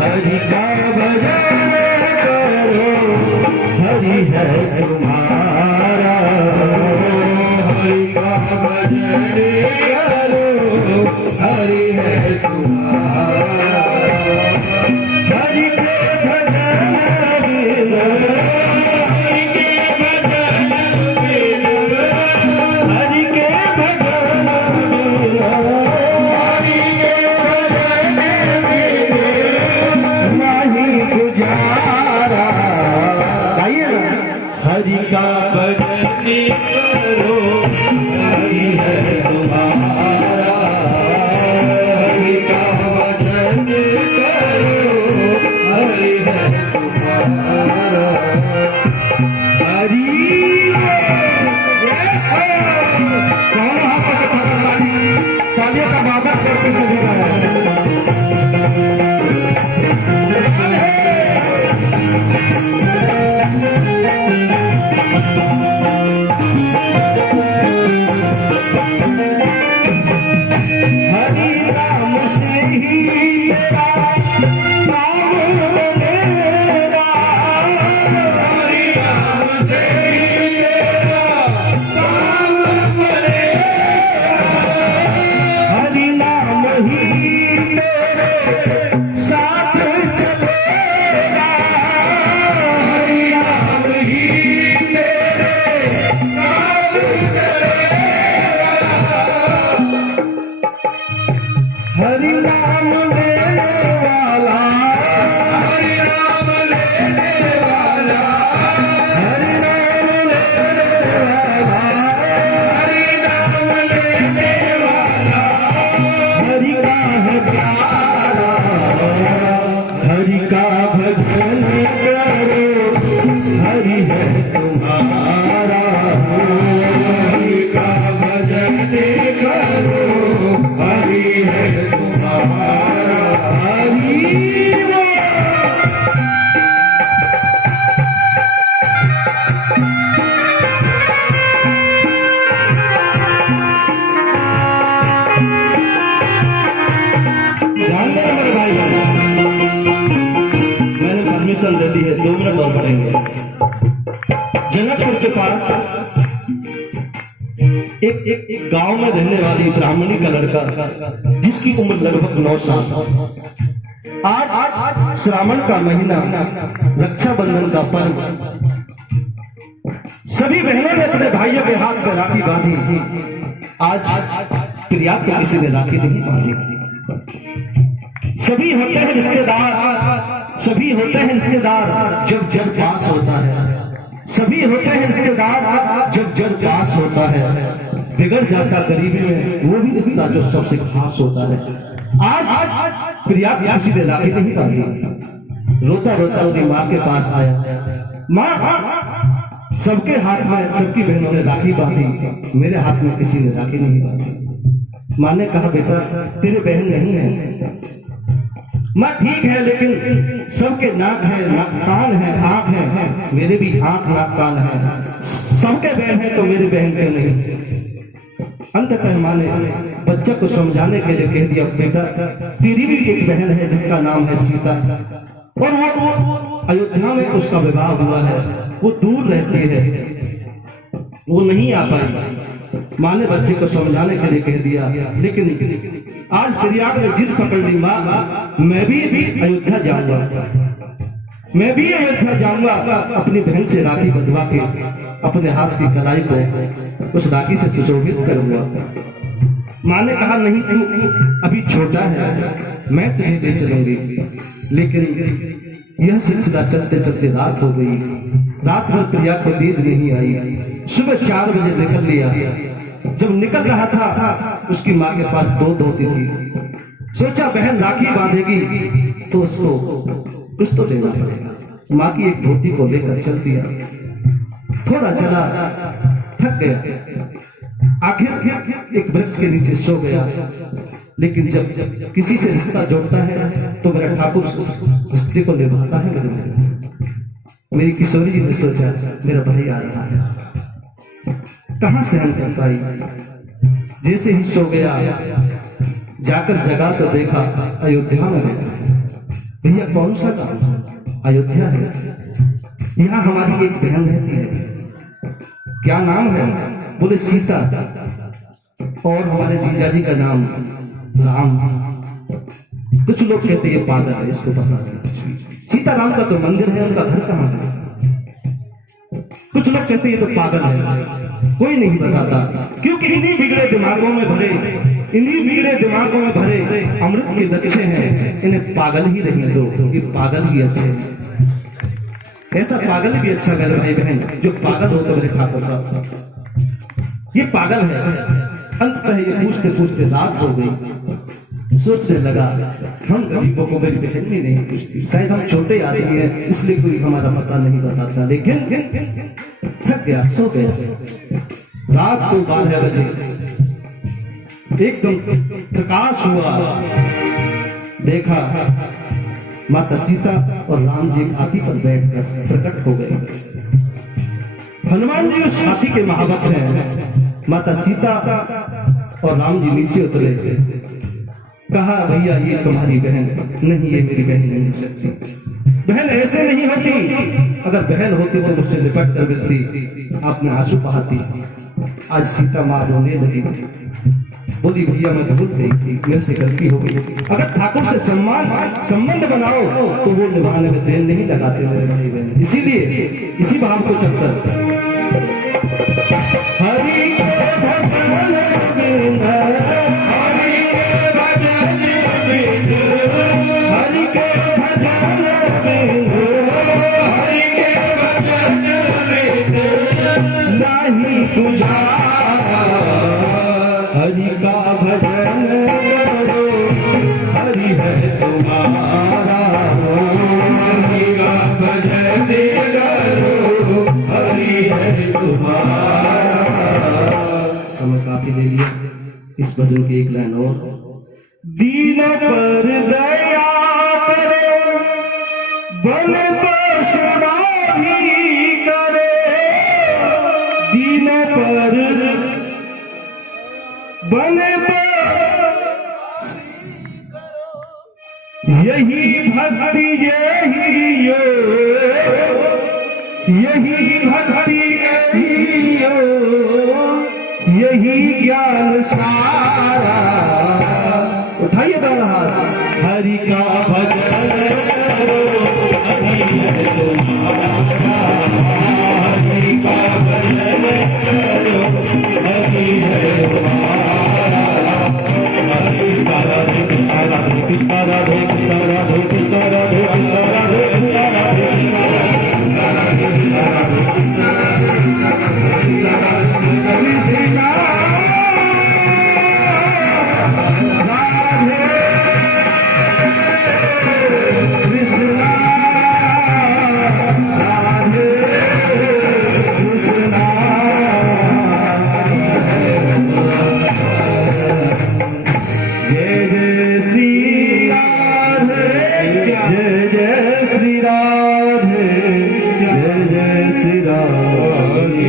हरि का भजन करो, हरि है तुम्हारा। हरि का भजन करो, हरि है तुम्हारा। हरि के भजन बिना, हरि के भजन बिना, हरि के भजन बिना, हरि के भजन बिना नहीं गुजारा। आइए ना, हरि का भजन करो, हरि है तुम्हारा। हरि का भजन करो, हरि है तुम्हारा। हरि तालियों का वादा करके सभी हरि राम से ही तेरा नाम बनेगा। हरि राम से ही तेरा नाम बनेगा। हरि नाम ही तेरे साथ चलेगा। हरि नाम ही तेरे साथ चलेगा। हरि नाम लेने वाला, हरि नाम लेने वाला, हरि नाम लेने वाला, हरि नाम लेने वाला, हरि का है प्यारा। हरि का भजन करो, हरि है तुम्हारा। हरि का भजन करो, हरि है तुम्हारा। हरि जानते हैं मेरे भाई, मैंने परमिशन दे दी है, 2 मिनट और पढ़ेंगे। जनकपुर के पास एक गांव में रहने वाली ब्राह्मणी का लड़का, जिसकी उम्र लगभग 9 साल। आज श्रावण का महीना, रक्षाबंधन का पर्व, सभी बहनों ने अपने भाइयों के हाथ में राखी बांधी। आज प्रिया को किसी ने राखी नहीं बांधी। सभी होते हैं रिश्तेदार, सभी होते हैं रिश्तेदार जब जब पास होता है, सभी होते हैं रिश्तेदार जब जब पास होता है। बिगड़ जाता गरीबी में वो भी रिश्ता जो सबसे खास होता है। आज प्रिया किसी ने राखी नहीं बांधी, रोता रोता उसकी माँ के पास आया। माँ, सबके हाथ में सबकी बहनों ने राखी बांधी, मेरे हाथ में किसी ने राखी नहीं बांधी। माँ ने कहा बेटा तेरे बहन नहीं है। माँ ठीक है लेकिन सबके नाक है, कान है, आंख है, मेरे भी आंख नाक कान है। सबके बहन है तो मेरे बहन क्यों नहीं? अंततः माँ ने बच्चे को समझाने के लिए कह दिया बेटा तेरी भी एक बहन है जिसका नाम है सीता, और वो अयोध्या में उसका विवाह हुआ है, वो दूर रहती है, वो नहीं आ पाई। माँ ने बच्चे को समझाने के लिए कह दिया, लेकिन आज प्रयाग ने जिद पकड़ ली, माँ मैं भी अयोध्या जाऊंगा, मैं भी अयोध्या जाऊंगा, अपनी बहन से राखी बंधवा के अपने हाथ की कलाई को उस राखी से सुशोभित करूंगा। माँ ने कहा नहीं तू अभी छोटा है, मैं तुझे ले चलूंगी। लेकिन यह सिलसिला चलते चलते रात हो गई। रात भर प्रिया को नींद नहीं आई। सुबह 4 बजे निकल लिया। जब निकल रहा था उसकी माँ के पास 2 धोती थी। सोचा बहन राखी बांधेगी तो उसको कुछ तो देना पड़ेगा। माँ की एक धोती को लेकर चल दिया। थोड़ा चला, थक गया, आखिर एक वृक्ष के नीचे सो गया। लेकिन जब किसी से रिश्ता जोड़ता है तो मेरा ठाकुर रिश्ते को निभाता है। मेरी किशोरी जी ने सोचा मेरा भाई आ रहा है, कहां से हम कर पाई। जैसे ही सो गया, जाकर जगा तो देखा अयोध्या में देखा। भैया कौन सा गाँव? अयोध्या है। यहाँ हमारी एक बहन रहती है। क्या नाम है? बोले सीता, और हमारे जीजाजी का नाम राम। कुछ लोग कहते हैं ये पागल है, इसको पता नहीं। सीता राम का तो मंदिर है, उनका घर कहाँ है? कुछ लोग कहते हैं ये तो पागल है, कोई नहीं बताता, क्योंकि इन्हीं बिगड़े दिमागों में भरे, इन्हीं बिगड़े दिमागों में भरे अमृत के लक्ष्य हैं। इन्हें पागल ही नहीं दो, ये पागल ही अच्छे हैं। ऐसा पागल भी अच्छा मेरे भाई बहन जो पागल हो तो मेरे ठाकुर का, ये पागल है। अंततः ये पूछते पूछते रात हो गई। सोचने लगा हम गरीबों को मेरी बहन भी नहीं पूछती, शायद हम छोटे आदमी हैं इसलिए कोई हमारा पता नहीं बताता। लेकिन थक गया, सो गया। रात को 12 बजे एकदम प्रकाश हुआ। देखा माता सीता और राम जी हाथी पर बैठकर प्रकट हो गए। हनुमान जी उस हाथी के महाभक्त हैं। माता सीता और राम जी नीचे उतरे। कहा भैया ये तुम्हारी बहन नहीं, ये मेरी बहन नहीं हो सकती। बहन ऐसे नहीं होती, अगर बहन होती तो मुझसे लिपट कर मिलती, आपने आंसू बहाती। आज सीता माँ रोने लगी, बोली भैया मैं भूल गई थी, मेरे से गलती हो गई। अगर ठाकुर से संबंध बनाओ तो वो निभाने में देर नहीं लगाते मेरे भाई बहन। इसीलिए इसी भाव को चलकर हरि के भजन बिन, हरि के भजन बिन, हरि के भजन बिन, हरि के भजन बिन नहीं गुजारा। हरि का भजन करो, हरि है तुम्हारा। हरि का भजन करो, हरि है तुम्हारा। समय काफी ले लिया, इस भजन की एक लाइन और। दीन पर दया करो, बल पर सेवा भी करो। दीन पर बने यही भक्ति, यही योग, यही भक्ति, यही योग, यही ज्ञान सारा। उठाइए दोनों हाथ। हरि का भजन करो, हरि है तुम्हारा। हरि का भजन करो, हरि है तुम्हारा। कृष्णा राधे कृष्णा राधे कृष्णा राधे कृष्णा। श्री राधे जय जय श्री राधे।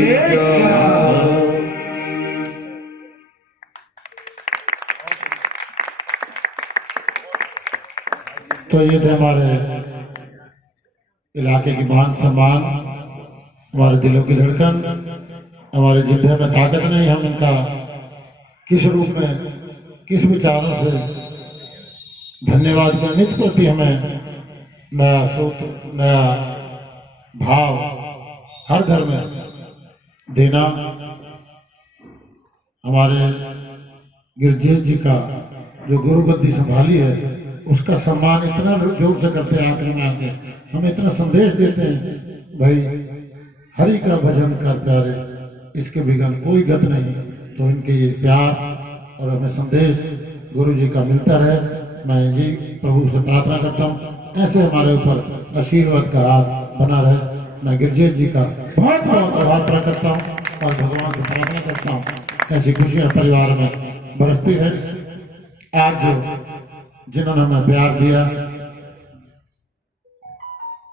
तो ये थे हमारे इलाके की मान सम्मान, हमारे दिलों की धड़कन, हमारे जिब्हे में ताकत नहीं, हम इनका किस रूप में किस विचारों से धन्यवाद का नित्य प्रति हमें नया सूत्र नया भाव हर घर में देना। हमारे गिरजेश जी का जो गुरु गद्दी संभाली है उसका सम्मान इतना जोर से करते हैं, आखिर में आके हमें इतना संदेश देते हैं, भाई हरि का भजन कर प्यारे, इसके बिगन कोई गत नहीं। तो इनके ये प्यार और हमें संदेश गुरु जी का मिलता रहे। मैं ये प्रभु से प्रार्थना करता हूँ ऐसे हमारे ऊपर आशीर्वाद का हाथ बना रहे। मैं गिरजेश जी का बहुत बहुत आभार प्रकट करता हूँ और भगवान से प्रार्थना करता हूँ ऐसी खुशियाँ परिवार में बरसती है। आज जो जिन्होंने हमें प्यार दिया,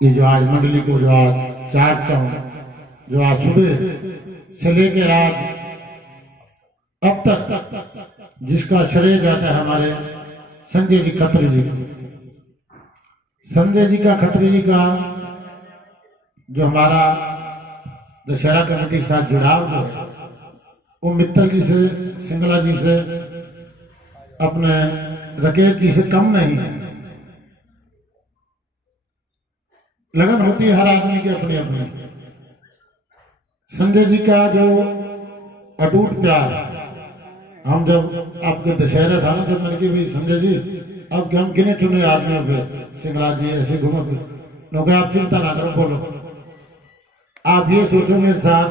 ये जो आज मंडली को जो आज चार चाँद जो आज सुबह से लेकर रात अब तक जिसका श्रेय जाता है हमारे संजय जी खत्री जी को। संजय जी का खत्री जी का जो हमारा दशहरा कमेटी के साथ जुड़ाव जो है वो मित्तल जी से सिंगला जी से अपने रकेब जी से कम नहीं है। लगन होती है हर आदमी की अपनी अपनी। संजय जी का जो अटूट प्यार, हम जब आपके दशहरा था ना, जब मैंने की भाई संजय जी अब हम गिने चुने आदमियों पे सिंगला जी ऐसे घूमो फिर आप चिंता ना करो, बोलो आप ये सोचो मेरे साथ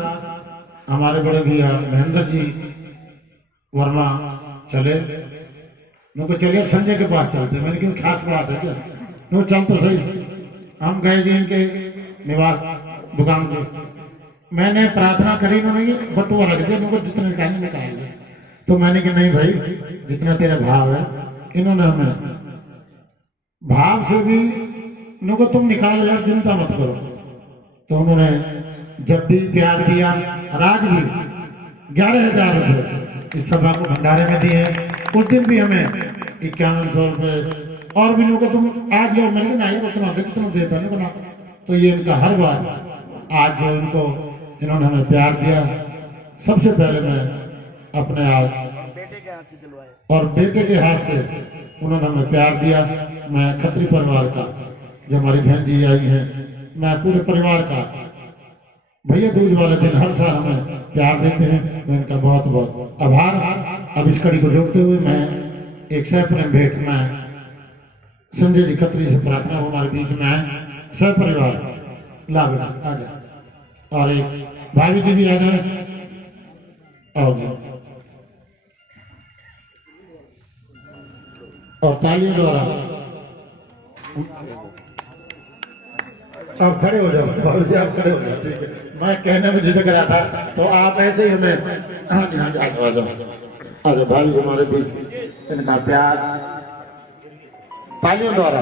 हमारे बड़े भैया महेंद्र जी वर्मा चले, उनको चलिए संजय के पास चलते। मैंने क्यों खास बात है क्या, वो चल तो सही। हम गए जी इनके निवास दुकान पे, मैंने प्रार्थना करी, उन्होंने बटुआ रख दिया, उनको जितने निकालने निकाल लिया। तो मैंने कि नहीं भाई जितना तेरा भाव है, इन्होंने हमें भाव से भी उनको तुम निकालो यार, चिंता मत करो। तो उन्होंने जब भी प्यार दिया, और आज भी 11,000 रुपये इस सभा को भंडारे में दिए। उस दिन भी हमें 5100 रुपये और भी लोग तुम आज लो, मैंने ना उतना दे जितना देता नहीं बना। तो ये इनका हर बार आज जो इनको इन्होंने हमें प्यार दिया, सबसे पहले मैं अपने आज और बेटे के हाथ से उन्होंने हमें प्यार दिया। मैं खत्री परिवार का जो हमारी बहन जी आई है, मैं पूरे परिवार का भैया दूज वाले दिन हर साल हमें प्यार देते हैं, मैं इनका बहुत बहुत आभार। अब इस कड़ी को जोड़ते हुए मैं एक सह प्रेम भेंट में संजय जी खत्री से प्रार्थना वो हमारे बीच में आए, सह परिवार ला बेटा आ जाए, और एक भाभी जी भी आ जाए। और और तालियों द्वारा आप खड़े हो जाओ, बाबू जी आप खड़े हो जाओ, ठीक है। मैं कहने में झिझक रहा था, तो आप ऐसे ही हमें हाँ जी हाँ जी आ जाओ आ जाओ। भाई हमारे बीच इनका प्यार तालियों द्वारा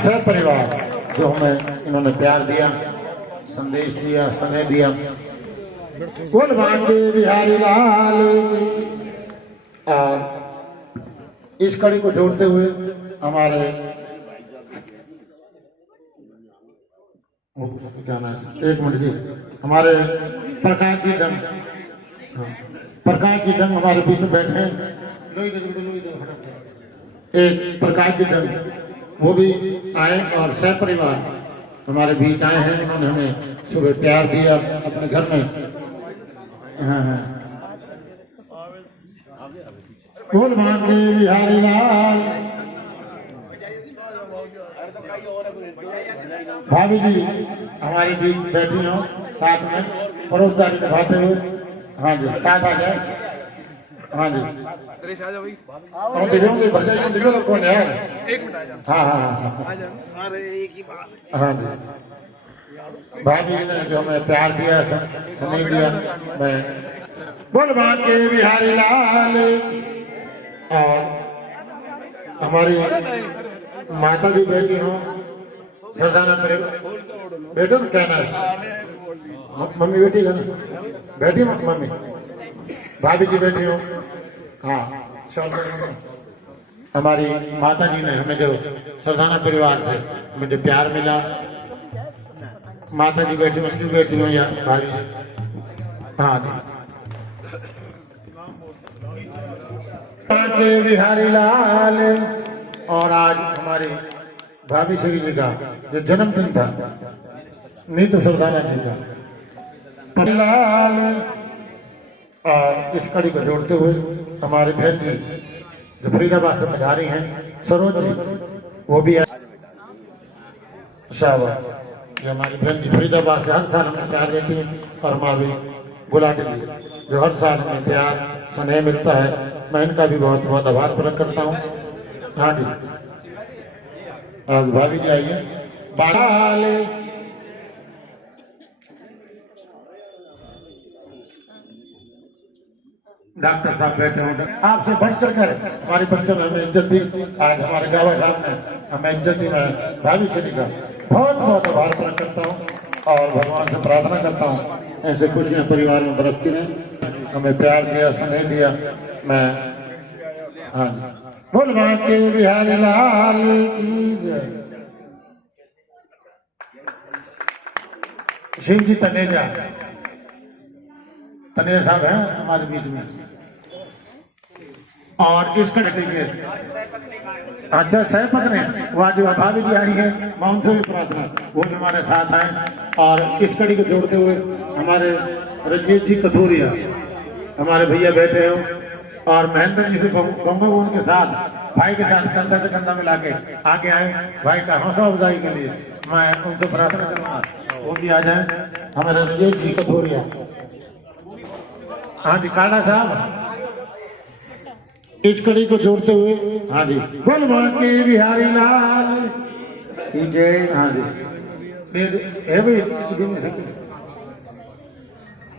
सह परिवार जो हमें इन्होंने प्यार दिया, संदेश दिया, स्नेह दिया। बोल भांजे बिहारी लाल। और इस कड़ी को जोड़ते हुए हमारे क्या नाम है, एक मिनट जी, हमारे प्रकाश जी डंग, प्रकाश जी डंग हमारे बीच में बैठे हैं। एक प्रकाश जी डंग वो भी आए और सह परिवार हमारे बीच आए हैं। उन्होंने हमें सुबह प्यार दिया अपने घर में। हाँ हाँ बोल भांगे बिहारी लाल। भाभी जी हमारे बीच बैठी हो, साथ में पड़ोसदारी निभाते हुए। हाँ जी साथ आ जाए। हाँ जी हम भिजोगे भजाइए सिग्नल कौन यार, हाँ हाँ हाँ हाँ जी। भाभी ने जो हमें प्यार दिया, स्नेह दिया, मैं बोल भांगे बिहारी लाल। और हमारी माता जी बैठी हो, सरदाना परिवार बैठो ना, क्या नाम? मम्मी बैठी है ना, बैठी मम्मी, भाभी जी बैठी हो, हाँ चल। हमारी माता जी ने हमें जो सरदाना परिवार से हमें जो प्यार मिला, माता जी बैठी, मंजू बैठी हो या भाभी जी, हाँ जी। के बिहारी लाल, और आज हमारी भाभी श्री जी का जो जन्मदिन था, नीतू सरदाना जी का लाल, और इस कड़ी को जोड़ते हुए हमारे बहन जी जो फरीदाबाद से पधारी हैं, सरोज जी, वो भी है शाबाश। जो हमारी बहन जी फरीदाबाद से हर साल हमें प्यार देती हैं, और माँ भी गुलाटी जी जो हर साल हमें प्यार स्नेह मिलता है, मैं इनका भी बहुत बहुत आभार प्रकट करता हूँ। हाँ जी, आज भाभी जी आइए। बाले डॉक्टर साहब बैठे हों, आपसे बढ़ चढ़कर हमारे बच्चों ने हमें इज्जत दी, आज हमारे गावा साहब ने हमें इज्जत दी। मैं भाभी श्री का बहुत बहुत आभार प्रकट करता हूँ, और भगवान से प्रार्थना करता हूँ ऐसे खुशियाँ परिवार में बरसती रहें, हमें प्यार दिया, स्नेह दिया। मैं हाँ जी, बोल के बिहारी लाल की जय। शिव जी तनेजा साहब हैं हमारे बीच में, और इस कमेटी के अच्छा सहपत ने वाजिबा भाभी जी आई है, मैं उनसे भी प्रार्थना, वो भी हमारे साथ आए। और इस कड़ी को जोड़ते हुए हमारे रंजीत जी कथोरिया हमारे भैया बैठे हो, और महेंद्र जी से कहूँगा वो उनके साथ भाई के साथ कंधा से कंधा मिला के आगे आए, भाई का हौसला अफजाई के लिए मैं उनसे प्रार्थना करूँगा वो भी आ जाए। हमारे रंजीत जी कथोरिया, हाँ जी, काड़ा साहब इस कड़ी को जोड़ते हुए, हाँ जी, बोल के बिहारी लाल जय। हाँ जी, है भाई,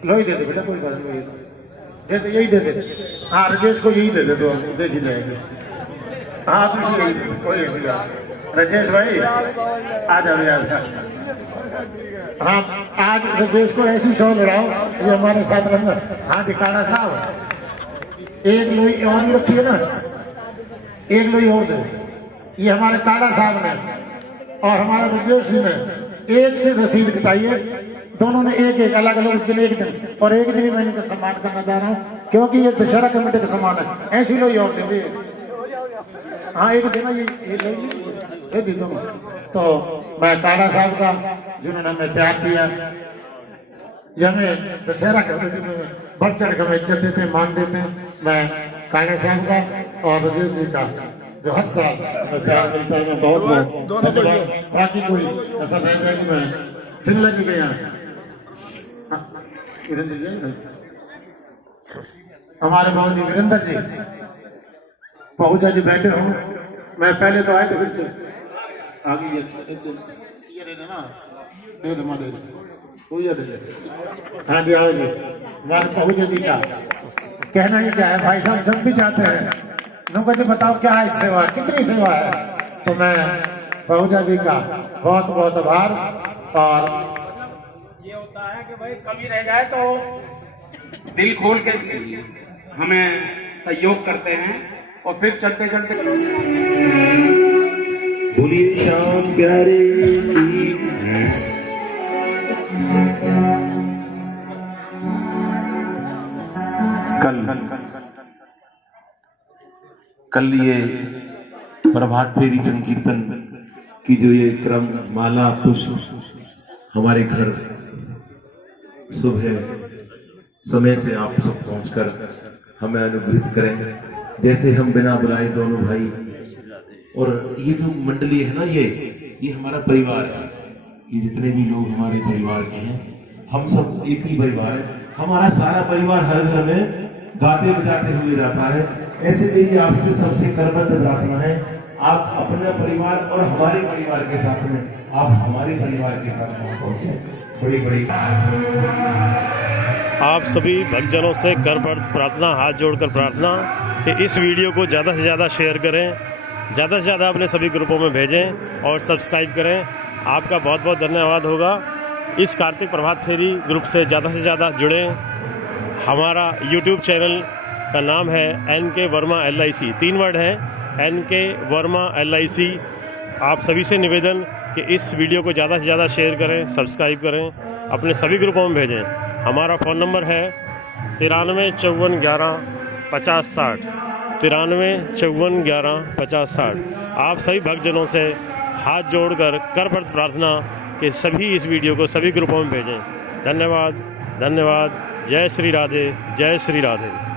लो ही दे दे बेटा, कोई बात नहीं, दे दे, यही दे दे। हाँ राजेश को यही दे दे, तो देख ही जाएंगे। हाँ दूसरी यही दे दे, कोई ऐसी बात। राजेश भाई आ जाओ यार। हाँ आज राजेश को ऐसी शो लड़ाओ, ये हमारे साथ रहना। हाँ जी, काड़ा साहब एक लोई और भी रखिए ना, एक लोई और दे। ये हमारे काड़ा साहब ने और हमारे राजेश जी ने एक से रसीद कटाई है, दोनों ने एक एक अलग अलग उस दिन एक दिन, और एक दिन ही मैं इनका सम्मान करना चाह रहा हूँ, क्योंकि ये दशहरा कमेटी का सम्मान है। ऐसी लोई और दे, हाँ एक देना, ये लोई दे दो। तो मैं काड़ा साहब का जिन्होंने हमें प्यार दिया, ये हमें दशहरा कमेटी में बढ़ चढ़ कर हमें इज्जत देते हैं, मान देते हैं, मैं काड़ा साहब का और राजेश जी का जो हर साल हमें प्यार मिलता है, मैं बहुत बहुत धन्यवाद। बाकी कोई ऐसा नहीं है कि मैं सिंगला जी के यहाँ वीरेंद्र जी, हमारे बाबू जी वीरेंद्र जी पहुंचा जी बैठे हो, मैं पहले तो आए थे, फिर आगे ये दे देना, दे दे मां, दे दे, हाँ जी आओ जी। हमारे पहुंचा जी का कहना ही क्या है, भाई साहब जब भी जाते हैं नौका जी बताओ क्या है सेवा, कितनी सेवा है, तो मैं पहुंचा जी का बहुत बहुत आभार। और ये होता है कि भाई कमी रह जाए तो दिल खोल के हमें सहयोग करते हैं, और फिर चलते चलते बोलिए श्याम प्यारे की। कल ये प्रभात फेरी संकीर्तन की जो ये क्रम माला पुष्प हमारे घर सुबह समय से आप सब पहुंचकर हमें अनुग्रहित करें, जैसे हम बिना बुलाए दोनों भाई, और ये जो मंडली है ना, ये हमारा परिवार है, ये जितने भी लोग हमारे परिवार के हैं, हम सब एक ही परिवार है। हमारा सारा परिवार हर घर में गाते बजाते हुए जाता है। ऐसे मेरी आपसे सबसे करबद्ध प्रार्थना है, आप अपने परिवार और हमारे परिवार के साथ में आप हमारे परिवार के साथ पहुंचे। बड़ी बड़ी आप सभी भक्तजनों से करबद्ध प्रार्थना, हाथ जोड़कर प्रार्थना कि इस वीडियो को ज़्यादा से ज़्यादा शेयर करें, ज़्यादा से ज़्यादा अपने सभी ग्रुपों में भेजें और सब्सक्राइब करें। आपका बहुत बहुत धन्यवाद होगा। इस कार्तिक प्रभात फेरी ग्रुप से ज़्यादा जुड़ें। हमारा यूट्यूब चैनल का नाम है NK वर्मा LIC, 3 वर्ड है, NK वर्मा LIC। आप सभी से निवेदन कि इस वीडियो को ज़्यादा से ज़्यादा शेयर करें, सब्सक्राइब करें, अपने सभी ग्रुपों में भेजें। हमारा फ़ोन नंबर है 93 54 11 50 60, 93 54 11 50 60। आप सभी भक्तजनों से हाथ जोड़कर कर प्रार्थना कि सभी इस वीडियो को सभी ग्रुपों में भेजें। धन्यवाद, धन्यवाद। जय श्री राधे, जय श्री राधे।